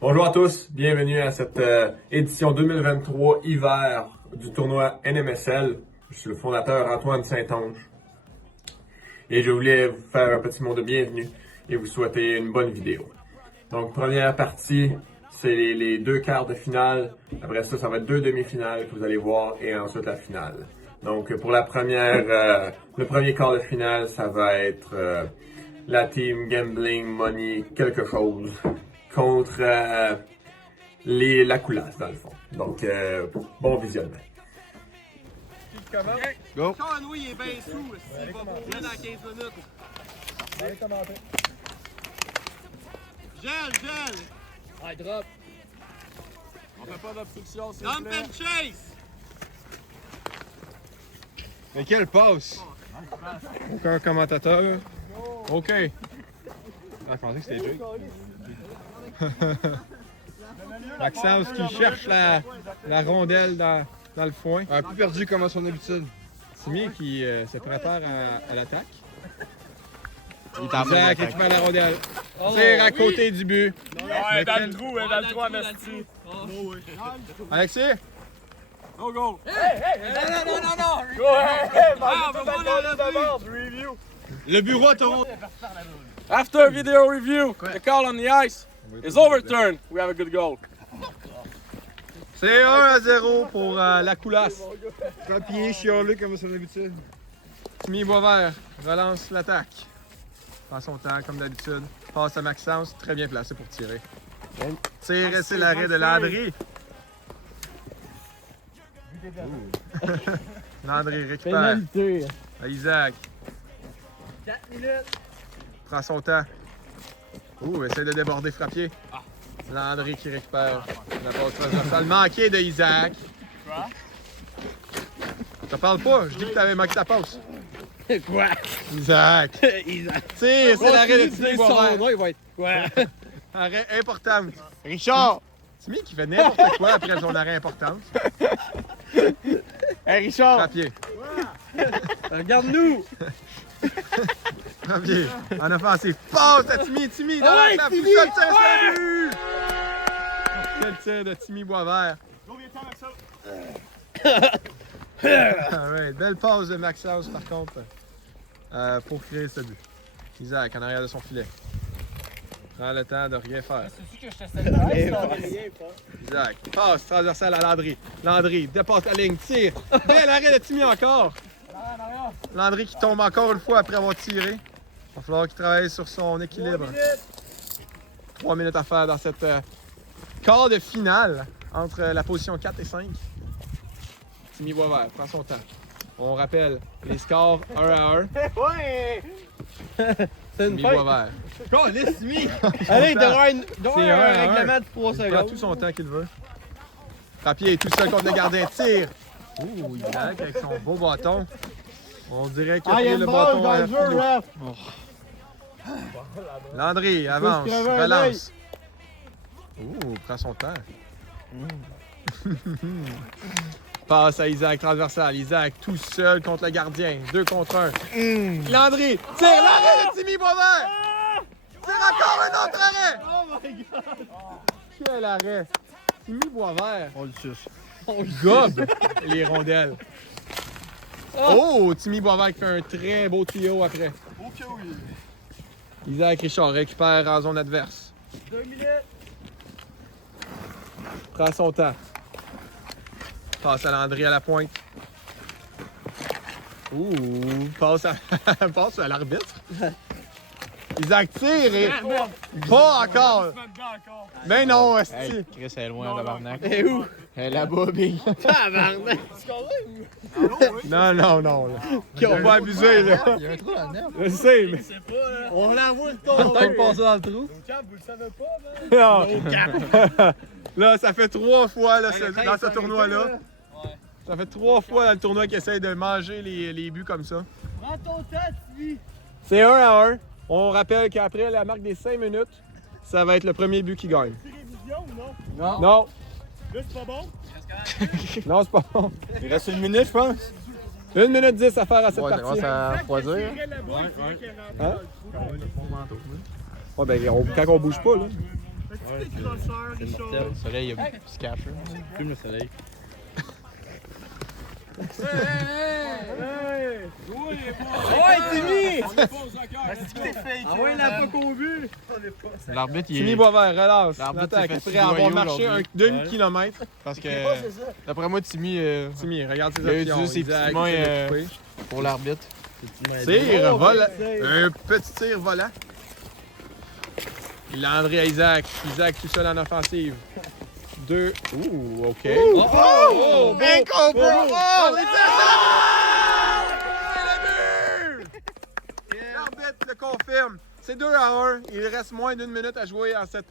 Bonjour à tous, bienvenue à cette édition 2023 hiver du tournoi NMSL. Je suis le fondateur Antoine Saint-Onge et je voulais vous faire un petit mot de bienvenue et vous souhaiter une bonne vidéo. Donc première partie, c'est les deux quarts de finale. Après ça, ça va être deux demi-finales que vous allez voir et ensuite la finale. Donc pour la première, le premier quart de finale, ça va être la team Gambling Money quelque chose contre la coulasse dans le fond. Donc bon visionnement. Go! Sean, oui, il est bien sous. Il va mourir dans 15 minutes. Allez commenter. Gel! I drop. On fait pas d'obstruction, s'il vous plaît. Dump and chase! Mais quelle passe! Aucun commentateur. OK. Ah, je pensais que c'était Jake. Maxence qui cherche la rondelle dans le foin. Un peu perdu comme à son habitude. Timmy qui se prépare à l'attaque. Isaac récupère la rondelle. Tire à côté du but. Ouais, dans le trou, dans le trou en esti. Alexis? Go, go! Non! Go ahead! Ah, on va voir le review. Le bureau à Toronto. After video review, the call on the ice is overturned. We have a good goal. C'est 1-0 pour la coulasse. Papier chialeux comme à son habitude. Timmy Boisvert relance l'attaque. Prend son temps comme d'habitude. Passe à Maxence, très bien placé pour tirer. Tire, c'est l'arrêt de Landry. Landry récupère. À Isaac. 4 minutes. Prend son temps. Essaie de déborder Frappier. Landry qui récupère la passe transversale manquée de Isaac. Quoi? Je te parle pas, je dis que t'avais manqué ta passe. Quoi? Isaac. Isaac. Tire, c'est l'arrêt de Timmy Boisvert. il va être. Quoi? Arrêt important. Richard! Timmy qui fait n'importe quoi après son arrêt important. Hey, Richard! Frappier. Regarde-nous! Frappier. En offensive. Passe à Timmy. Dans Ouais, la Timmy! poussette, c'est un but! Quel tir de Timmy Boisvert. Belle passe de Maxence par contre pour créer ce but. Isaac en arrière de son filet. Prend le temps de rien faire. C'est-tu que je te salue? Isaac, passe transversale à Landry. Landry dépasse la ligne, tire. Bel arrêt de Timmy encore. Landry qui tombe encore une fois après avoir tiré. Il va falloir qu'il travaille sur son équilibre. 3 minutes à faire dans cette quart de finale entre la position 4 et 5. Timmy Boisvert prend son temps. On rappelle les scores 1 à 1. Ouais! C'est une Timmy fête! Boisvert. Allez, il doit avoir C'est un 1 à 1. règlement de 3 Il prend secondes. tout son temps qu'il veut. Frappier est tout seul contre le gardien. Tire. Isaac avec son beau bâton. On dirait qu'il a pris le bâton à filot. Landry avance, relance. Prend son temps. Passe à Isaac transversal. Isaac tout seul contre le gardien. 2 contre 1. Landry tire l'arrêt de Timmy Boisvert. Tire encore un autre arrêt. Oh my god! Quel arrêt. Timmy Boisvert. On le suce. Gobe les rondelles. Timmy Boisvert qui fait un très beau tuyau après. Ok, oui. Isaac Richard récupère en zone adverse. 2 minutes. Prend son temps. Passe à Landry à la pointe. Passe à l'arbitre. Isaac tire et... Pas encore! Mais non, esti! Chris, elle est loin, tabarnak. Et où? Elle est là-bas, Big. Tabarnak! Non. Là. On va abuser, là. Il y a un trou dans le nerf. Je sais, mais... On l'envoie le tour! Peut-être passer dans le trou. Vous le savez pas, man? Non. Là, ça fait 3 fois là, dans ce tournoi-là. Ça fait 3 fois dans le tournoi qu'il essaye de manger les buts comme ça. Prends ton temps, Timmy! C'est 1 à 1. On rappelle qu'après la marque des 5 minutes, ça va être le premier but qui gagne. C'est révision ou non? Non. Là, c'est pas bon? Non, c'est pas bon. Il reste 1 minute, je pense. 1 minute 10 à faire à cette Ouais, ça partie. commence à refroidir. Hein? Ouais, ben, quand on bouge pas, là. décrocheur, Richard. Le soleil, il se cache. Fume le soleil. Ouais, Timmy! Ah ouais, la pas qu'au but! L'arbitre, il Timmy est. Boisvert, relâche. L'arbitre Attends, s'est il fait pourrait avoir soudoyer marché un aujourd'hui. demi-kilomètre. Parce que. D'après moi, Timmy, Timmy, regarde ses il a options. utilisé ses Isaac, petits mains, il s'est occupé. pour l'arbitre. Tir, volant. Un petit tir volant. Landry à Isaac. Isaac tout seul en offensive. 2. Ouh, OK. Oh, beau! L'arbitre le confirme. C'est 2-1. Il reste moins d'1 minute à jouer en cette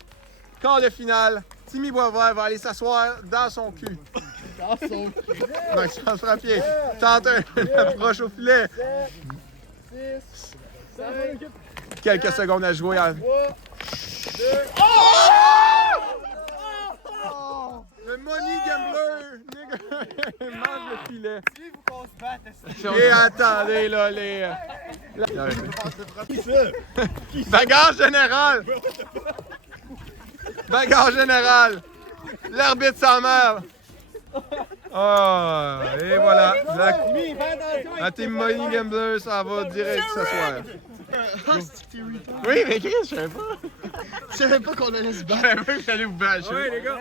quart de finale. Timmy Boisvert va aller s'asseoir dans son cul. Maxence Frappier tente une approche au filet. Quelques secondes à jouer. Le Money Gambler mange le filet. Et attendez là, les... Bagarre générale! Bagarre générale! L'arbitre s'en mêle! Oh, et voilà. La team Money Gambler s'en va direct s'asseoir. Oui, mais Chris, je savais pas. Je savais pas qu'on allait se battre. Je savais pas que j'allais vous bâcher. Ouais, les gars!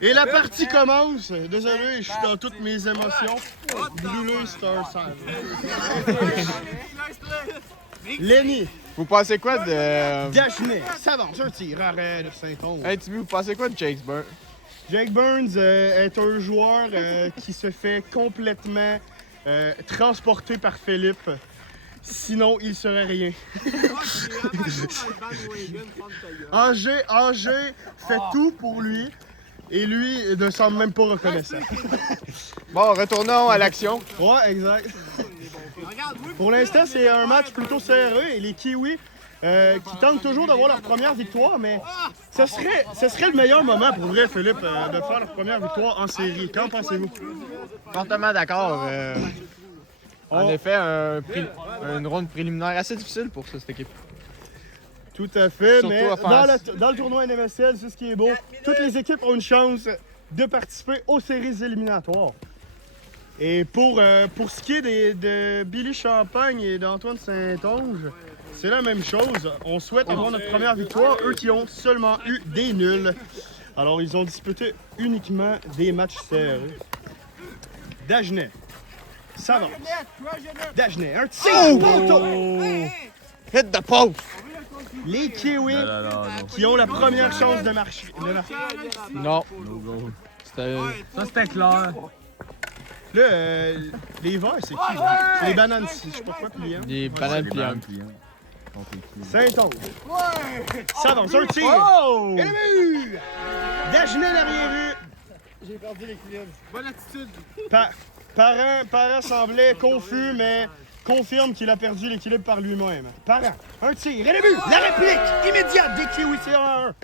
Et la partie commence. Désolé, je suis dans toutes mes émotions. Brûlé Star Sign. Lenny, Vous pensez quoi de. Dagenet, s'avance, un tir, arrêt de Saint-Onge. Hey, Timmy, vous pensez quoi de Jake Burns? Jake Burns est un joueur qui se fait complètement transporter par Philippe. Sinon, il serait rien. Angers fait tout pour lui et lui ne semble même pas reconnaissant. Bon, retournons à l'action. Ouais, exact. Pour l'instant, c'est un match plutôt serré et les Kiwis qui tentent toujours d'avoir leur première victoire, mais ce serait le meilleur moment pour vrai, Philippe, de faire leur première victoire en série. Qu'en pensez-vous? Fortement d'accord. En effet, une ronde préliminaire assez difficile pour cette équipe. Tout à fait, Surtout mais offense. dans le tournoi NMSL, c'est ce qui est beau. Toutes les équipes ont une chance de participer aux séries éliminatoires. Et pour ce qui est de Billy Champagne et d'Antoine Saint-Onge, c'est la même chose. On souhaite avoir notre première victoire, eux qui ont seulement eu des nuls. Alors, ils ont disputé uniquement des matchs serrés. Dagenet. Ça va. Dagenet, un tir! Poteau! Hit the post! Les Kiwis qui ont la première chance de marcher. Non. C'était. Ça, c'était clair. Là, les verts, c'est qui? C'est les bananes, je sais pas quoi, pliants. Des bananes pliantes. Saint-Onge. Ça avance, un tir! Et le but! Dagenet l'arrière-rue. J'ai perdu l'équilibre. Bonne attitude. Parent semblait confus, mais confirme qu'il a perdu l'équilibre par lui-même. Parent, un tir, et le but! La réplique immédiate des Kiwis, c'est 1-1.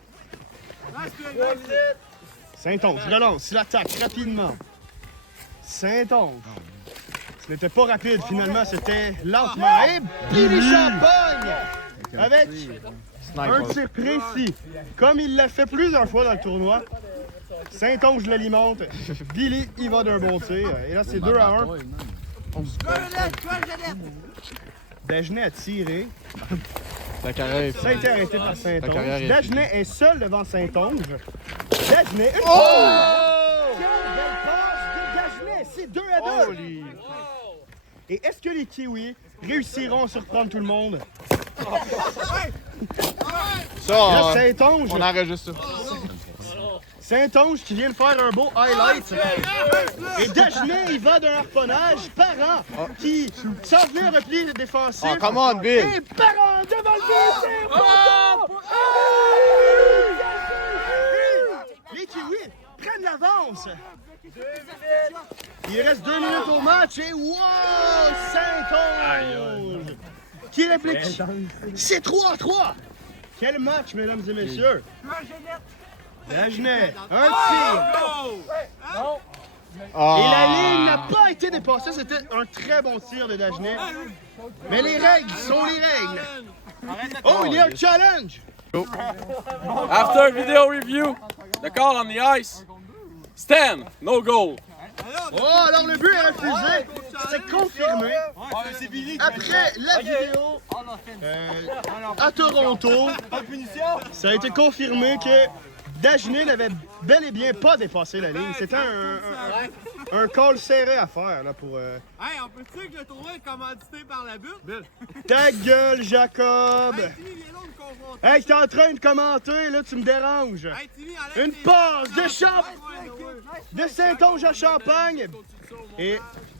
Saint-Onge relance, il attaque rapidement. Saint-Onge. Ce n'était pas rapide, finalement, c'était lentement. Et Billy Champagne! Avec un tir précis, comme il l'a fait plusieurs fois dans le tournoi. Saint-Onge l'alimente. Billy, il va d'un bon tir. Et là, c'est 2-1. Dagenet a tiré. La carrière. Ça a été arrêté par carrière Saint-Onge. est Dagenet est seul devant Saint-Onge. Dagenet. Oh! Quelle belle passe de Dagenet! C'est 2-2. Et est-ce que les Kiwis réussiront à surprendre tout le monde? Ça, Là, Saint-Onge. on enregistre ça. Saint-Onge qui vient de faire un beau highlight. Et Dagenet, il va d'un harponnage. Parent qui s'en venait un repli défensif. Oh, come on, Bill! Et Parent devant le but, c'est poteau! Les Kiwis prennent l'avance. Il reste 2 minutes au match et wow! Saint-Onge qui réplique. C'est 3-3. Quel match, mesdames et messieurs. Dagenet, un tir. Et la ligne n'a pas été dépassée. C'était un très bon tir de Dagenet. Mais les règles sont les règles. Oh, il y a un challenge. After video review, the call on the ice. Stand, no goal. Oh, alors le but est refusé. C'est confirmé. Après la vidéo à Toronto, ça a été confirmé que Dagenet n'avait bel et bien pas dépassé la ligne. C'était un call serré à faire là pour. Hey, on peut-tu que le tournoi est commandité par la butte? Ta gueule, Jacob! Hey, Timmy, viens là, on me confronte. Hey, t'es en train de commenter, là, tu me déranges. Hey, Timmy, enlève Une tes- passe de Ouais, champ ouais. de Saint-Onge à Champagne. Et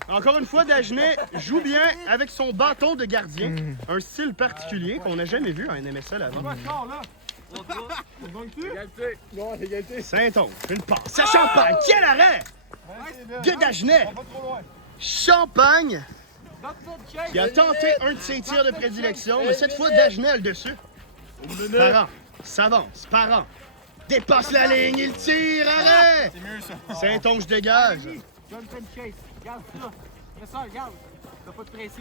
encore une fois, Dagenet joue bien avec son bâton de gardien. Un style particulier qu'on n'a jamais vu en NMSL avant. Saint-Onge, une passe à Champagne. Quel arrêt de Dagenet. Champagne qui a tenté un de ses tirs de prédilection, mais cette fois Dagenet a le dessus. Parent s'avance, Parent dépasse la ligne, il tire, arrêt! Saint-Onge dégage.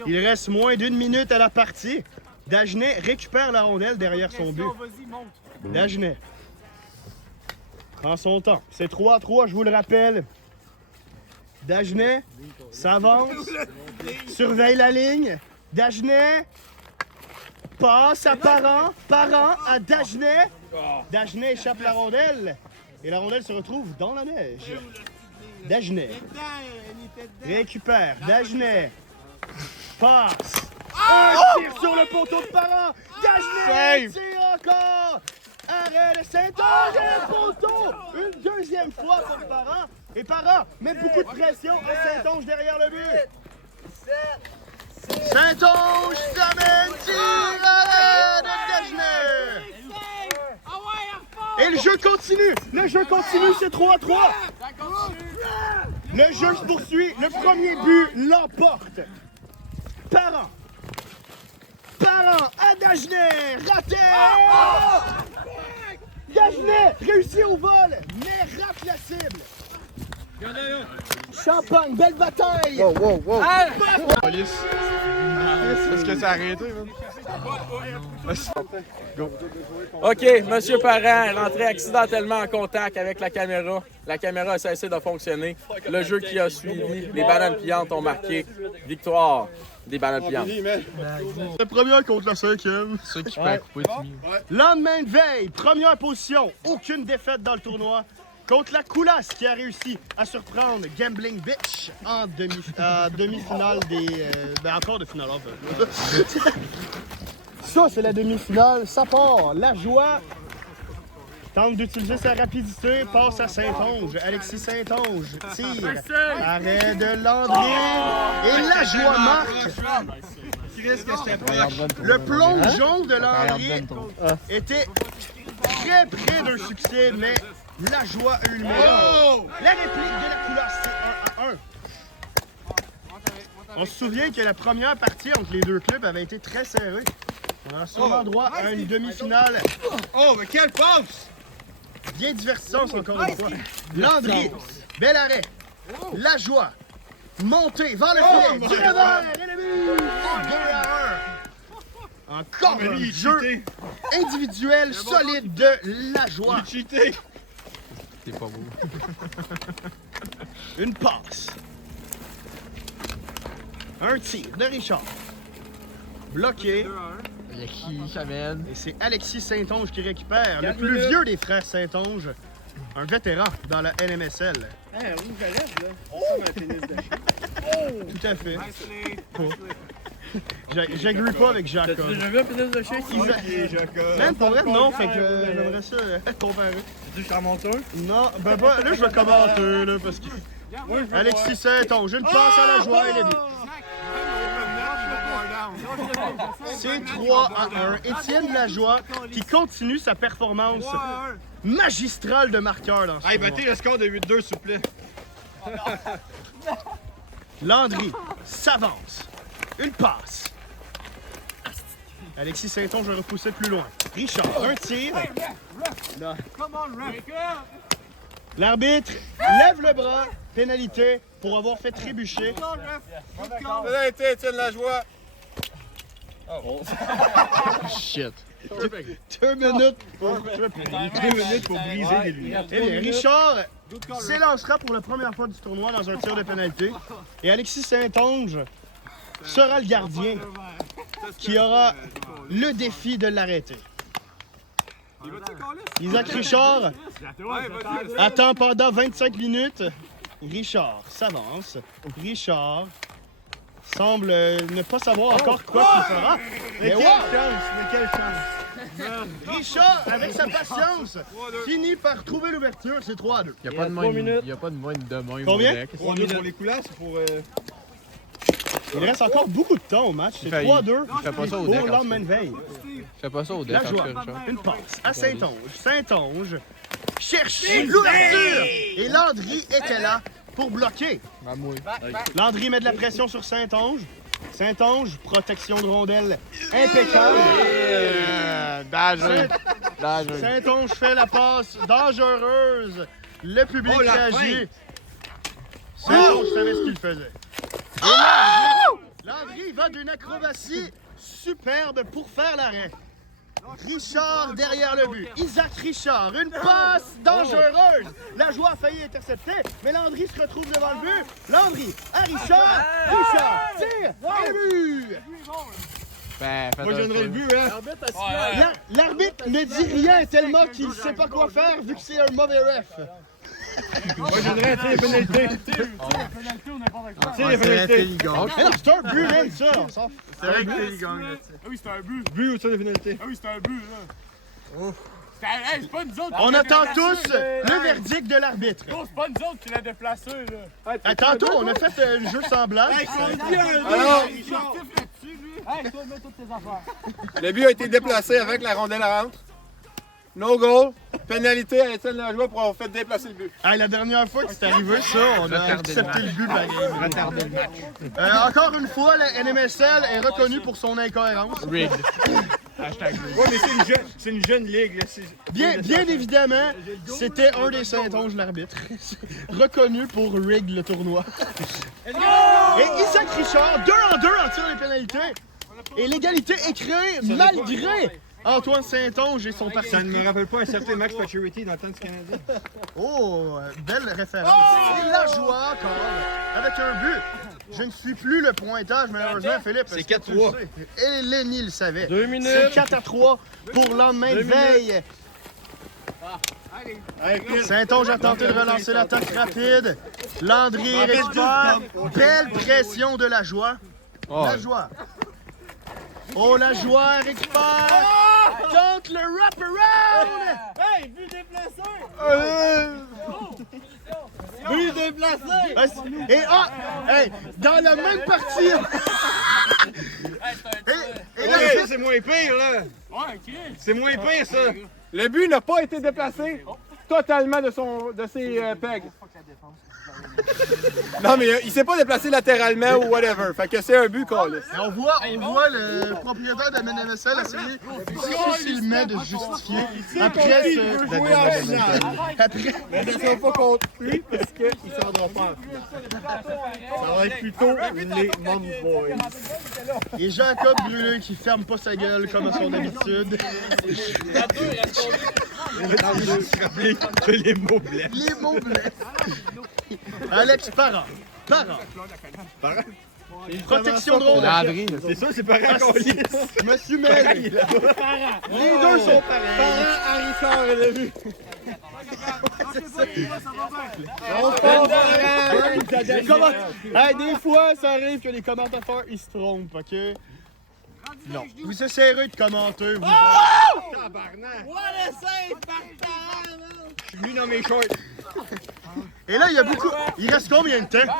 Il reste moins d'1 minute à la partie. Dagenet récupère la rondelle derrière son but. Dagenet prend son temps. C'est 3-3, je vous le rappelle. Dagenet s'avance, surveille la ligne. Dagenet passe à Parent, Parent à Dagenet. Dagenet échappe la rondelle et la rondelle se retrouve dans la neige. Dagenet récupère, Dagenet passe. Un tir sur le poteau de Parent. Dagenet tire encore. Arrêt de Saint-Onge et le poteau. Une deuxième fois pour Parent. Et Parent met beaucoup de pression à Saint-Onge derrière le but. Saint-Onge s'amène, tire, arrêt de Dagenet. Et le jeu continue. Le jeu continue, c'est 3-3. Le jeu se poursuit. Le premier but l'emporte. Parent. Parent à Dagenet. Raté. Dagenet réussit au vol, mais rate la cible. Champagne, belle bataille. Wow. Police. Est-ce que ça a arrêté, man? OK, Monsieur Parent, rentré accidentellement en contact avec la caméra. La caméra a cessé de fonctionner. Le jeu qui a suivi, les bananes pliantes ont marqué victoire des bananes pliantes. Le premier contre la cinquième. Ceux qui peuvent couper Timmy. Lendemain de veille, première position, aucune défaite dans le tournoi. Contre la Coulasse qui a réussi à surprendre Gambling Bitch en demi-finale des... encore de finale en fait. Ça c'est la demi-finale, ça part. La Joie tente d'utiliser sa rapidité, passe à Saint-Onge. Alexis Saint-Onge tire. Arrêt de Landry. Et La Joie marque. Le plongeon de Landry était très près d'un succès, mais La Joie a eu le meilleur. La réplique de la Coulasse, c'est 1-1. On se souvient que la première partie entre les deux clubs avait été très serrée. On a sûrement droit à une demi-finale. Oh, mais quelle passe! Bien divertissante encore une fois. Landry, bel arrêt. La Joie, montée vers le filet. Du revers et le but! 2-1. Encore un jeu individuel solide de La Joie. T'es pas beau. Une passe. Un tir de Richard. Bloqué. Il y a qui amène? Et c'est Alexis Saint-Onge qui récupère. Le plus vieux des frères Saint-Onge. Un vétéran dans la NMSL. Hey, un rouge à lèvres, là. C'est comme un tennis de chien. Tout à fait. J'agree pas avec Jacob. T'as déjà vu un tennis de chien? Même pour vrai, non. Fait que j'aimerais ça comparer. Tu je t'en montre un? Non, ben pas. Là, je vais commenter, là, parce que... Alexis Saint-Onge, une passe à La Joie et le but. C'est 3-1. Étienne Lajoie qui continue sa performance magistrale de marqueur dans ce Hey, tournoi. battez le score de 8-2, s'il vous plaît. Landry s'avance. Une passe. Alexis Saint-Onge va repousser plus loin. Richard, un tir. Là. L'arbitre lève le bras. Pénalité pour avoir fait trébucher. Pénalité, Étienne Lajoie. Shit. 2 minutes pour briser les lunettes. Eh bien, Richard s'élancera pour la première fois du tournoi dans un tir de pénalité. Et Alexis Saint-Onge sera le gardien qui aura le défi de l'arrêter. Isaac Richard attend pendant 25 minutes. Richard s'avance. Richard semble ne pas savoir encore quoi qu'il fera. Mais quelle chance! Richard, avec sa patience, finit par trouver l'ouverture. C'est 3-2. Il n'y a pas de main. Il n'y a pas de main de main. Combien? 3 minutes pour les coulasses pour. Il reste encore beaucoup de temps au match. C'est 3-2 fais pas ça au pour deck, le lendemain de veille. Fais pas ça au deck, La en tout joie. cas, Richard. Une passe à Saint-Onge. Saint-Onge cherche l'ouverture. Et Landry était là pour bloquer. Landry met de la pression sur Saint-Onge. Saint-Onge, protection de rondelle impeccable. Saint-Onge fait la passe dangereuse. Le public réagit. Saint-Onge savait ce qu'il faisait. Landry va d'une acrobatie superbe pour faire l'arrêt. Richard derrière le but. Isaac Richard, une passe dangereuse. La joie a failli intercepter, mais Landry se retrouve devant le but. Landry à Richard. Richard tire et but. Moi, je donnerais le but, hein. L'arbitre ne dit rien tellement qu'il ne sait pas quoi faire vu que c'est un mauvais ref. Moi, je donnerais les pénalités. Les pénalités. C'est un but, même ça. C'est vrai que c'est gagne. Ah oui, c'était un but. But ou ça, les pénalités? Ah oui, c'était un but, là. C'est pas nous autres. On attend tous le verdict de l'arbitre. C'est pas nous autres qui l'a déplacé, là. Tantôt, on a fait un jeu semblable. Le but a été déplacé avec la rondelle à rentre. No goal. Pénalité à Étienne Lajoie pour avoir fait déplacer le but. La dernière fois que c'est arrivé, ça, on a accepté le but de la game. Retardé le match. Encore une fois, la NMSL est reconnue pour son incohérence. Rigged. Ouais, mais c'est une jeune ligue, là. Bien évidemment, c'était un des Saint-Onge, l'arbitre. Reconnu pour rig le tournoi. Et Isaac Richard, 2-2 en tir des pénalités. Et l'égalité est créée malgré Antoine Saint-Onge et son parti. Ça ne me rappelle pas un certain Max Pacioretty dans le temps du Canadien. Oh, belle référence. Et la joie encore, avec un but. Je ne suis plus le pointage, malheureusement, Philippe. C'est 4-3. Et Lenny le savait. 2 minutes. C'est 4-3 pour lendemain de veille. Saint-Onge a tenté de relancer l'attaque rapide. Landry récupère. Belle pression de la joie. La joie. Oh, la joie récupère. Tente le wrap-around. Hey, but déplacé! But déplacé! Et hey, dans la même partie. Et là, Ça, c'est moins pire, là! Ouais, c'est moins pire, ça! Le but n'a pas été déplacé totalement de ses pegs. Non, mais il s'est pas déplacé latéralement ou whatever. Fait que c'est un but, Carlis. on voit le propriétaire de MNMSL essayer difficilement de justifier après Mais ça sera pas contre lui parce qu'il s'en doit pas. Ça va être plutôt les Mom Boys. Et Jacob Brûlé qui ferme pas sa gueule comme à son habitude. Les mots blés. Les mots blés. Alex Parent. Protection de rondelle. Landry, C'est ça, c'est pareil qu'on lit. Je me suis mêlé. Les deux sont pareils. À Richard, elle a vu. Des fois, ça arrive que les commentateurs ils se trompent, ok? Non. Vous essayerez de commenter. Vous... Tabarnak! Je suis venu dans mes shorts. Et là, il y a beaucoup. Il reste combien de temps?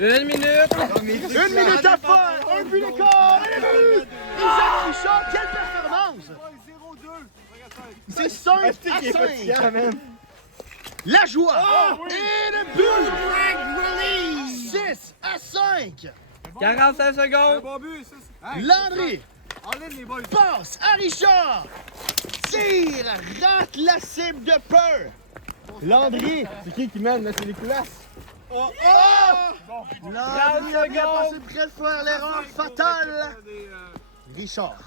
1 minute. 1 minute à faire! Un but d'écart! Et le but! Isaac Richard, quelle performance! C'est 5 à 5! La joie! Et le but! 6 à 5! 45 secondes. Landry! Passe à Richard! Tire! Rate la cible de peur! Landry! C'est qui mène? C'est les coulasses. Landry a bien passé près de faire l'erreur fatale! Richard.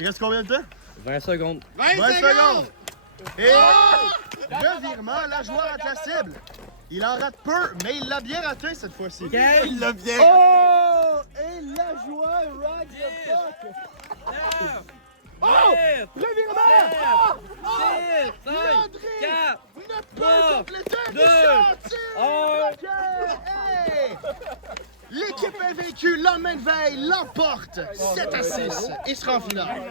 Il reste combien de temps? 20 secondes. 20 secondes! Et le virement, la joueur rate la cible. Il en rate peu, mais il l'a bien raté cette fois-ci. Il l'a bien. Oh! Et la joueur rate le puck. Oh! Le virement! 6, 5, Landry 4, ne peut 3, compléter 2, Richard un. tire! Hey! L'équipe invaincue, lendemain de veille, l'emporte 7-6 et sera en finale.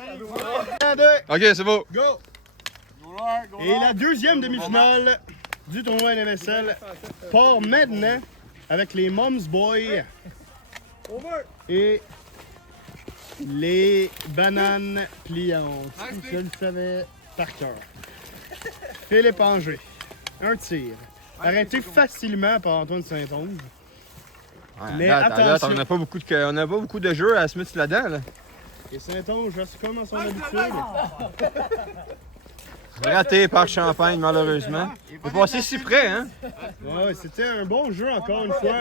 1, 2, Ok, c'est beau. go! Et la deuxième demi-finale du tournoi NMSL part maintenant avec les Moms Boys et les Bananes Pliantes. Je le savais par cœur. Philippe Anger, un tir. Arrêté facilement par Antoine Saint-Onge. Mais attention. On n'a pas beaucoup de jeux à se mettre là-dedans. Là. Et Saint-Onge reste comme à son habitude. Raté par Champagne, malheureusement. Il est passé si près, hein? Ouais, c'était un bon jeu encore une fois,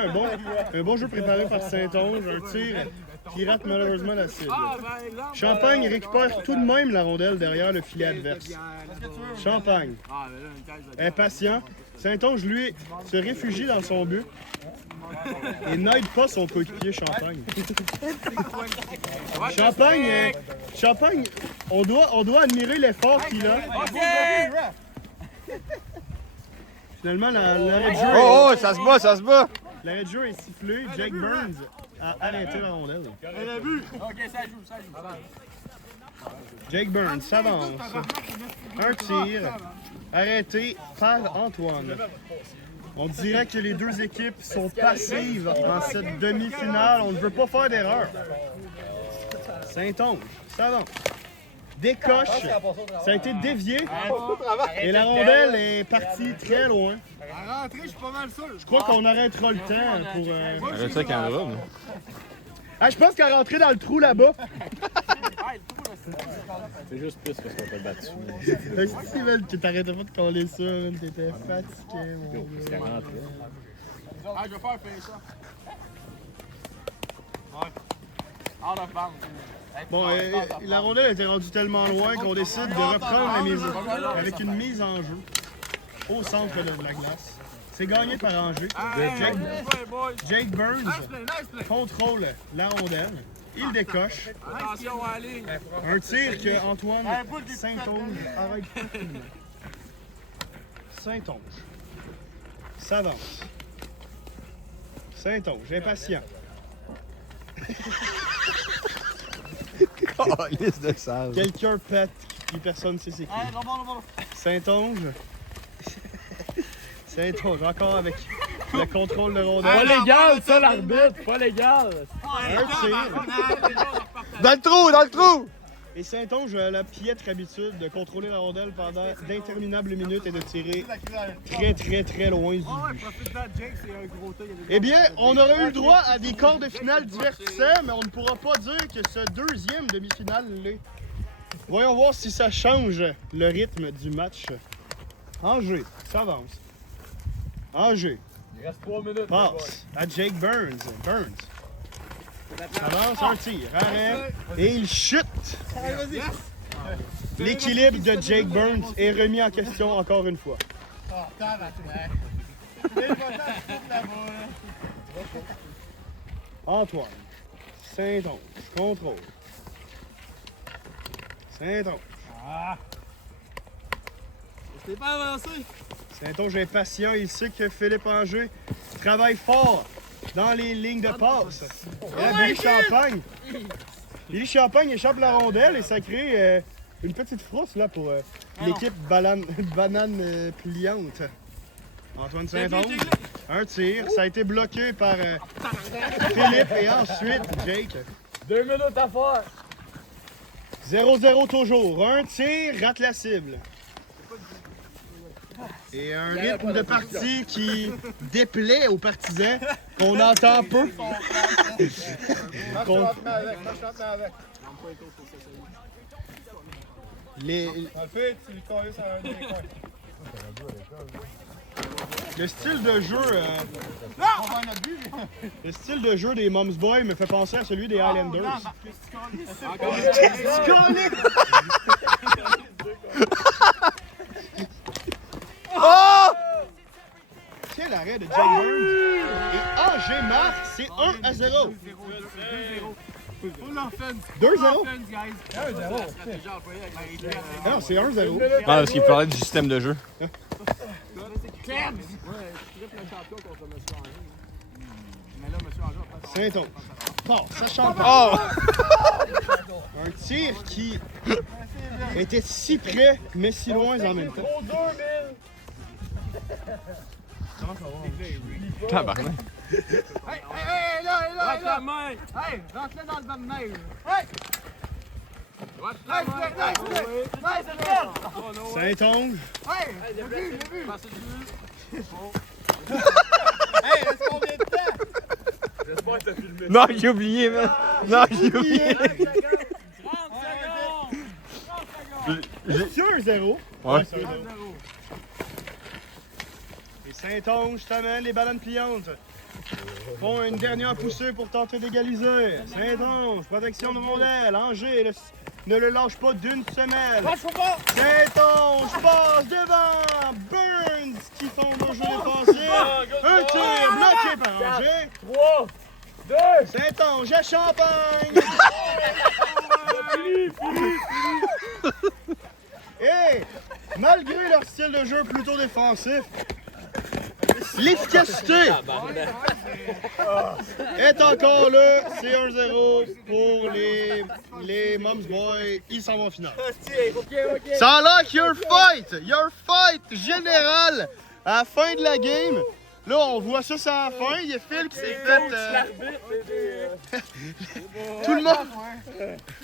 un bon jeu préparé par Saint-Onge, un tir qui rate malheureusement la cible. Champagne récupère tout de même la rondelle derrière le filet adverse. Champagne, impatient, Saint-Onge lui se réfugie dans son but et n'aide pas son coéquipier Champagne. Champagne, on doit admirer l'effort qu'il a. Finalement, l'arrêt de jeu. Oh, ça se bat! L'arrêt de jeu est sifflé. Jake Burns a arrêté la rondelle. Jake Burns s'avance. Un tir arrêté par Antoine. On dirait que les deux équipes sont passives dans cette demi-finale. On ne veut pas faire d'erreur. Saint-Onge s'avance. Décoche. Ça a été dévié. Et la rondelle est partie très loin. À rentrer, je suis pas mal sûr. Je crois qu'on arrêtera le temps pour... Arrête ça quand même. Ah, je pense qu'elle est rentrée dans le trou là-bas. C'est juste plus parce qu'on t'a battu. Si, man, que t'arrêtais pas de coller ça, man. T'étais fatigué, mon gars. Ah, je vais faire ça. Ouais. Out of bounds. Bon, la rondelle était rendue tellement loin qu'on décide de reprendre la mise avec une mise en jeu au centre de la glace. C'est gagné par Angers. Jake Burns contrôle la rondelle. Il décoche. Attention à la ligne. Un tir que Antoine Saint-Onge arrête facilement. Saint-Onge s'avance. Saint-Onge, impatient. Liste de sale. Quelqu'un pète puis personne ne sait c'est qui. Saint-Onge. Saint-Onge, encore avec le contrôle de rondelle. Pas légal, ça, l'arbitre! Pas légal! Un tir. Dans le trou! Et Saint-Onge a la piètre habitude de contrôler la rondelle pendant d'interminables minutes et de tirer très loin du but. Eh bien, on aurait eu le droit à des quarts de finale divertissants, mais on ne pourra pas dire que ce deuxième demi-finale l'est. Voyons voir si ça change le rythme du match. Angers s'avance. Angers. Il reste 3 minutes. Passe à Jake Burns. Burns. Avance, un tir, arrêt, et il chute. L'équilibre de Jake Burns est remis en question encore une fois. Antoine. Saint-Onge. Contrôle. Saint-Onge. T'es pas avancé. Saint-Onge est patient. Il sait que Philippe Anger travaille fort dans les lignes de passe. Et là, Billy Champagne. Billy Champagne échappe la rondelle et ça crée une petite frousse là, pour l'équipe banane pliante. Antoine Saint-Onge. Un tir. Ça a été bloqué par Philippe et ensuite Jake. 2 minutes à faire. 0-0 toujours. Un tir, rate la cible. Et un rythme de partie qui déplaît aux partisans, qu'on entend peu. Le style de jeu. Le style de jeu des Mom's Boy me fait penser à celui des Highlanders. Oh! Tiens l'arrêt de Jake Burns. Et AG marque, c'est 1-0. 2-0. Non, c'est 1-0. Ah, parce qu'il parlait du système de jeu. Saint-Onge. Bon, ça chante pas. Un tir qui était si près, mais si loin en même temps. Tabarnak. Rentre-le dans le banc de neige. Saint-Onge. Non, j'ai oublié, man. Non, j'ai oublié. C'est 1-0. Ouais. C'est 1-0. Et Saint-Onge t'amène les ballons pliantes. Font une dernière poussée pour tenter d'égaliser. Saint-Onge, protection de rondelle. Angers ne le lâche pas d'une semelle. Saint-Onge passe devant. Burns qui fonde au jeu défensif. Un tir bloqué par Angers. 3, 2, Saint-Onge à Champagne. Et malgré leur style de jeu plutôt défensif, l'efficacité est encore là. C'est 1-0 pour les Mom's Boys. Ils s'en vont en finale. Ça a l'air qu'il y a un fight général à la fin de la game. Là, on voit ça à la fin. Il y a Phil qui s'est fait...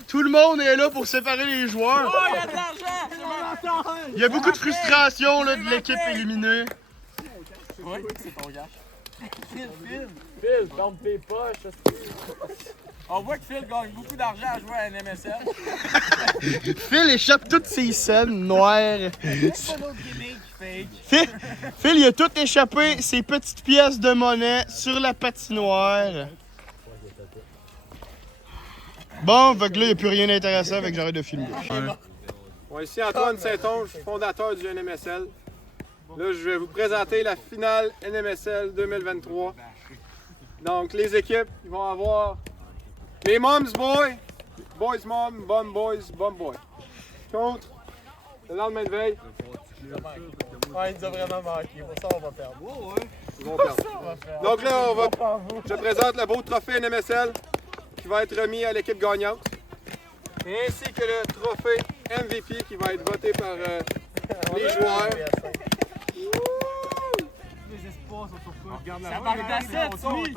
Tout le monde est là pour séparer les joueurs. Oh, il y a de l'argent! Il y a beaucoup de frustration là, de l'équipe éliminée. Oui, c'est ton gars. Phil, ferme tes poches. On voit que Phil gagne beaucoup d'argent à jouer à NMSL. Phil échappe toutes ses scènes noires. Phil, il a tout échappé ses petites pièces de monnaie sur la patinoire. Bon, fait que là, il n'y a plus rien d'intéressant, fait que j'arrête de filmer. Bon, ici Antoine Saint-Onge, fondateur du NMSL. Là, je vais vous présenter la finale NMSL 2023. Donc, les équipes, ils vont avoir les Mom's Boy, Boys Mom, Bum Boys, Bum Boy. Contre le lendemain de veille. Ouais, il nous a vraiment manqué. Pour ça, on va perdre. Ils vont perdre. Donc là, je présente le beau trophée NMSL qui va être remis à l'équipe gagnante. Ainsi que le trophée MVP qui va être voté par les joueurs. Les espoirs sont sur toi. Regarde Ça la barre d'assiette, oui.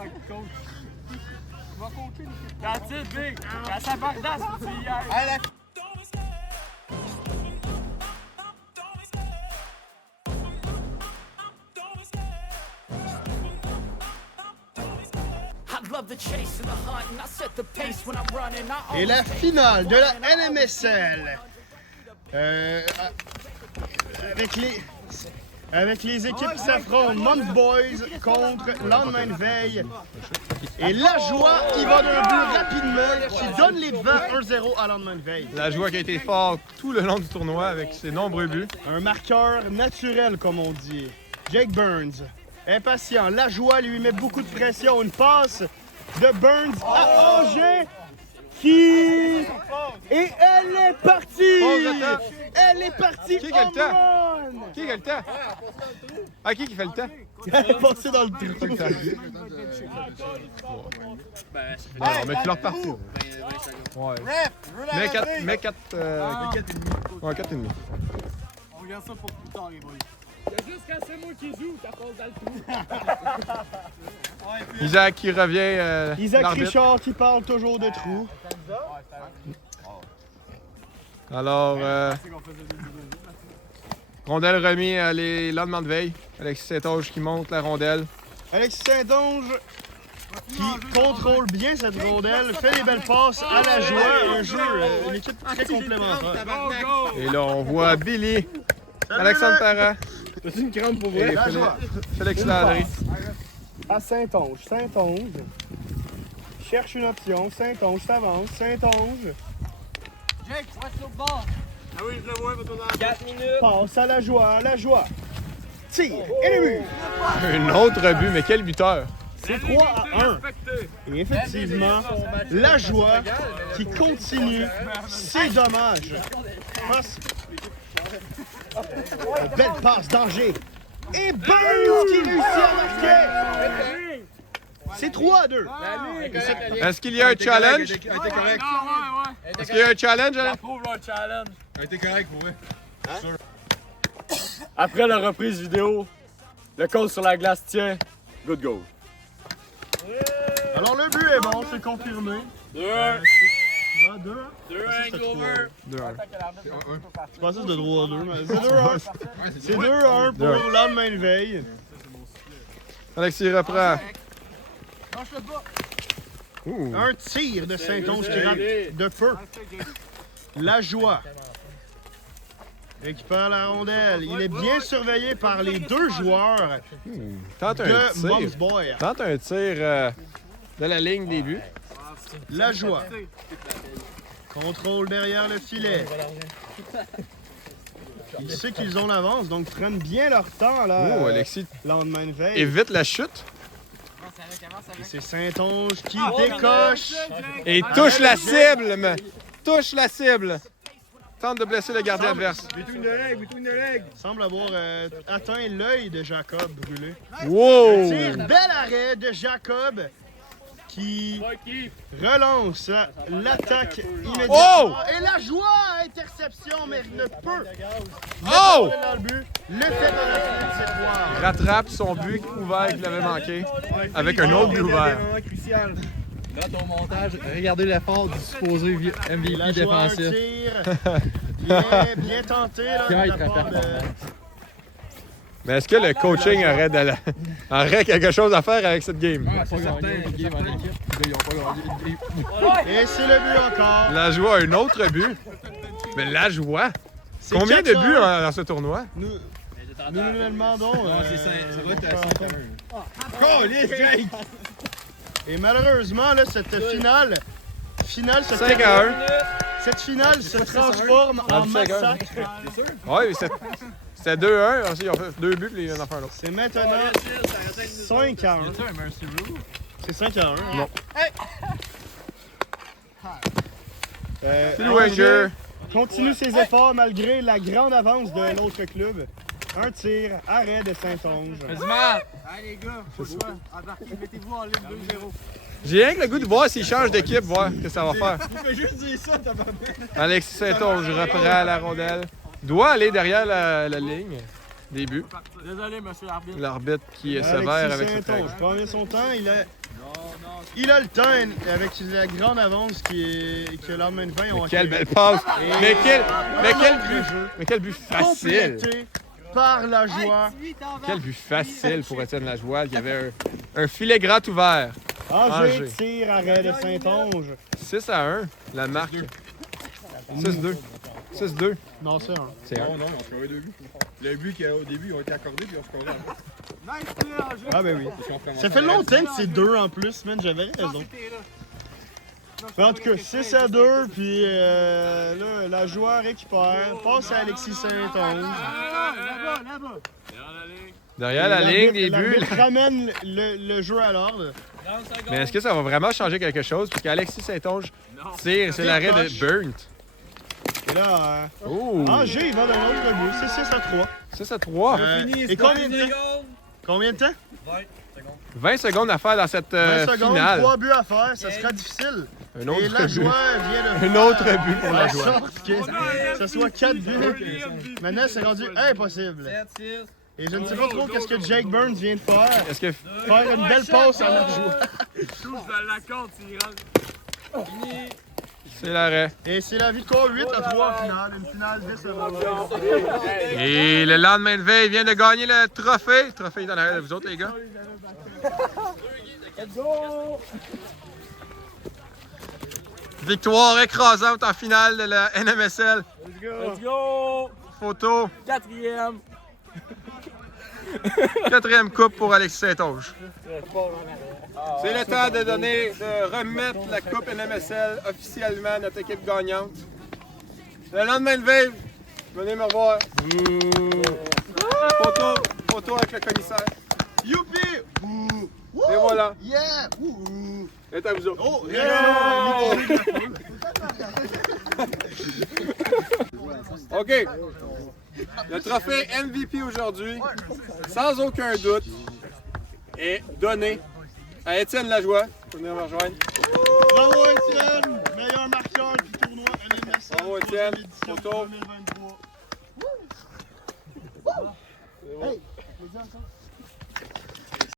Va coacher l'équipe. That's it, big. Ça barre d'assiette, c'est hier. Et la finale de la NMSL. Avec les équipes qui s'affrontent, Mom's Boys contre lendemain de veille. Et la joie, il va d'un but rapidement qui donne les devants 1-0 à lendemain de veille. La joie qui a été forte tout le long du tournoi avec ses nombreux buts. Un marqueur naturel, comme on dit. Jake Burns, impatient. La joie lui met beaucoup de pression. Une passe de Burns à Angers qui... Et elle est partie! Elle est partie! Qui a le temps? Qui a le temps? Ah, qui fait le temps? Elle est passée dans le trou. Non, mais tu l'as reparti. Ouais. Mais 4 et demi. Ouais, 4 et demi. On regarde ça pour plus tard, les boys. C'est juste quand c'est moi qui joue, t'as passe dans le trou. Isaac qui revient. Isaac l'arbitre. Richard qui parle toujours de trou. Alors, rondelle remis à les lendemains de veille. Alexis Saint-Onge qui monte la rondelle. Alexis Saint-Onge qui contrôle bien cette rondelle, fait les belles passes à la joie. Un jeu, une équipe très complémentaire. Et là, on voit Billy, Alexandre Parent T'as-tu une crampe pour Et vrai? La joie. Félix Landry. À Saint-Onge. Saint-Onge. Cherche une option. Saint-Onge, t'avances. Saint-Onge. Jake, tu vas sur le bord. Ah oui, je le vois, va tourner 4 minutes. Passe à la joie. La joie. Tire. Et le but. Un autre but, mais quel buteur! C'est 3-1. Et effectivement, la joie qui continue. C'est dommage. Passe. Belle passe, danger. Et Burns qui réussit à marquer. C'est 3-2. Est-ce qu'il y a un challenge? Elle était correcte. Est-ce qu'il y a un challenge, Alain? Elle était correcte pour vrai. Après la reprise vidéo, le coach sur la glace tient. Good goal. Alors le but est bon, c'est confirmé. 2-1. 2-1 Je pensais que c'était 3-2, mais c'est 2-1. C'est 2-1 pour le lendemain de veille. Alexis reprend. Un tir de Saint-Onge qui rentre de feu. La joie récupère la rondelle. Il est bien surveillé par les deux joueurs Tente un de tir. Mom's Boy. Tente un tir de la ligne des buts. La joie. Contrôle derrière le filet. Il sait qu'ils ont l'avance, donc prennent bien leur temps là. Oh, Alexis Lendemain de veille. évite la chute Et c'est Saint-Onge qui décoche. et touche la cible, mais touche la cible. Tente de blesser le gardien adverse. Between the leg. Semble avoir atteint l'œil de Jacob brûlé. Wow! Tire, bel arrêt de Jacob qui relance l'attaque immédiatement. Oh! Et la joie, interception, mais ne peut Oh! pas dans le but. Le fait dans la suite, c'est 3. Rattrape son but ouvert qu'il avait manqué avec un autre but ouvert. Crucial. Dans ton montage, regardez l'effort du supposé MVP La joie, un défensif. tir. Bien tenté là, de la part de... Mais est-ce que le coaching aurait quelque chose à faire avec cette game? Pas gagné une game en équipe. Ils ont pas gagné. Et c'est le but encore. La joie a un autre but. Mais la joie? C'est Combien de 4-1. buts dans ce tournoi? Nous le demandons. Ça doit être Et malheureusement, là, cette finale se 5 à 1. Cette finale se transforme en 25 heures. massacre. Oui, mais c'était 2-1. Ensuite, ils ont fait 2 buts, puis ils en ont fait un autre. C'est maintenant 5 à 1. C'est 5 à 1. Non. Angers Phil Wenger. continue ses efforts malgré la grande avance de l'autre club. Un tir, arrêt de Saint-Onge. Allez les gars, faut le faire. Embarquez, mettez-vous en ligne 2-0. J'ai rien que le goût de voir s'il change d'équipe, voir ce que ça va faire. Tu peux juste dire ça, t'as pas fait. Alexis Saint-Onge reprend la rondelle. Doit aller derrière la ligne des buts. Désolé, monsieur l'arbitre. L'arbitre qui est sévère Alexis avec cette règle. Saint-Onge prend son temps. Il a le temps avec la grande avance que le lendemain de 20 ont Quelle acquis. belle passe! Mais quel but! but! Mais quel but facile! Complété par la joie. Quel but facile pour Étienne Lajoie. Il y avait un filet grand ouvert. Angers Angers. tire, arrêt de Saint-Onge. 6 à 1, la marque. 6-2. 6-2. Non, c'est 1. C'est 1. Non, on a scoré 2 buts. Le but au début, ils ont été accordés, puis on scoré après. Ah ben oui. Parce qu'on commence Ça fait longtemps que c'est 2 en plus, man. J'avais raison. Mais en tout cas, 6 à 2, puis là, la joie récupère. Passe à Alexis Saint-Onge. Derrière la ligne des buts. L'arbitre ramène le jeu à l'ordre. Mais est-ce que ça va vraiment changer quelque chose? Puisque Alexis Saint-Onge tire, c'est l'arrêt de Burnt. Et là, Oh! Angers, il va dans l'autre but. C'est 6 à 3. 6 à 3. Et combien de temps? Combien de temps? 20 secondes à faire dans cette 20 secondes, finale. 3 buts à faire, ça sera difficile. Un autre Et la but. joie vient de Un autre but pour la faire en joie. sorte que ce soit 4 buts. Maintenant, c'est rendu impossible. Et je ne sais pas trop qu'est-ce que Jake Burns vient de faire. Est-ce que Faire une belle passe à la joie. c'est l'arrêt? Et c'est la victoire 8 à 3 en finale. Une finale décevante. Et le lendemain de veille vient de gagner le trophée. Le trophée est en arrière de vous autres, les gars. Victoire écrasante en finale de la NMSL. Let's go! Photo. 4e. 4e coupe pour Alexis Saint-Onge. C'est le temps de remettre la coupe NMSL officiellement à notre équipe gagnante. Le lendemain de veille, venez me revoir. Photo avec le commissaire. Youpi! Et voilà. Yeah! C'est à vous autres. Oh, OK. Le trophée MVP aujourd'hui, sans aucun doute, est donné à Étienne Lajoie. Vous venir me rejoindre. Bravo Étienne! Meilleur marqueur du tournoi NMSL. Bravo Étienne. Édition Photo. 2023. C'est bon.